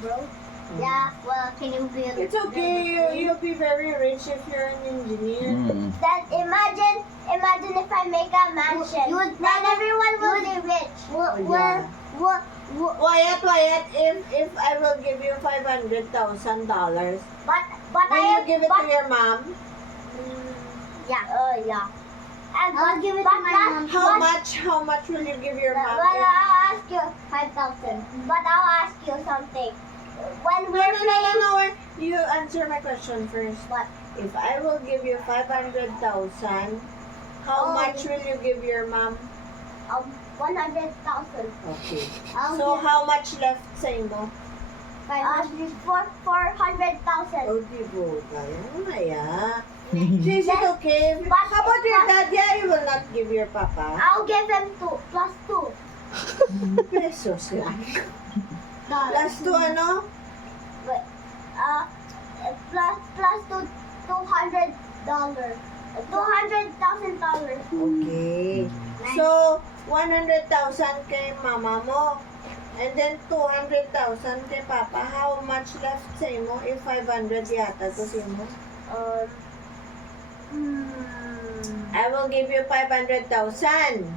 bro. Yeah, well, can you build? It's okay. You'll be very rich if you're an engineer. Then imagine if I make a mansion. Then everyone will be rich. Yeah. What? Wyatt, if I will give you $500,000, But will I you give it to your mom? Yeah. Yeah. And I'll give it to my mom. How much will you give your mom? But I'll ask you 5,000. But I'll ask you something. When we're playing, No. You answer my question first. What? If I will give you 500,000, how much will you give your mom? 100,000. Okay. I'll So give how much left sa imo? 400,000. Oh, di ba? Maya. Is it okay? But- How about your dad? Yeah, you will not give your papa. I'll give him 2 plus 2. Pesos lang. Plus to ano? Wait, plus $200. $200,000. Okay. So, 100,000 kay mama mo. And then 200,000 kay papa. How much left sa imo? If 500 yata to sa imo. I will give you 500,000.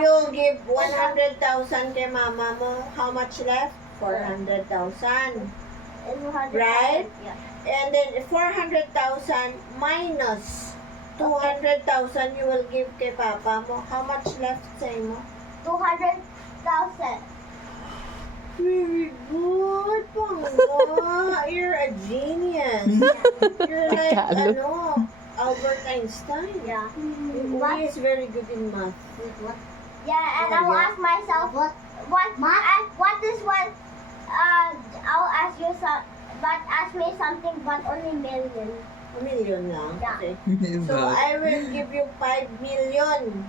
You give 100,000 kay mama mo. How much left? 400,000. Right? Yeah. And then 400,000 minus 200,000 you will give kay papa mo. How much left sa imo? 200,000. Very good, Pangga. You're a genius. You're like, Tagalog. Albert Einstein. Yeah. He is very good in math. Yeah, and Oh, I'll yeah. ask myself what is what I'll ask you some, but ask me something, but only million. A million lang. Yeah. Okay. So I will give you 5 million.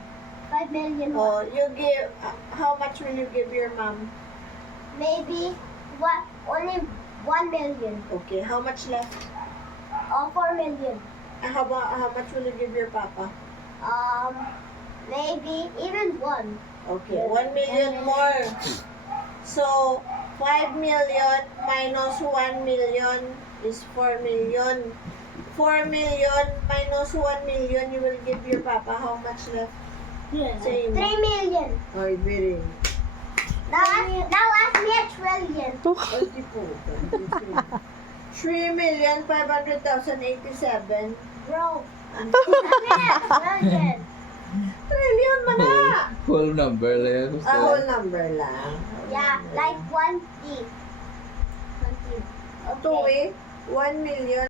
5 million. Oh, you give, how much will you give your mom? Maybe only 1 million Okay, how much left? or 4 million. How much will you give your papa? Maybe even 1. Okay, 1 million more. So, 5 million minus 1 million is 4 million. 4 million minus 1 million, you will give your papa how much left? Same. 3 million. Oh, very. Now ask me a trillion. Oh, di po. 3,500,087. Bro. Trillion. Trillion man na! Whole number lang. A whole number lang. Yeah, like 1T. 1T. Ito eh, 1 million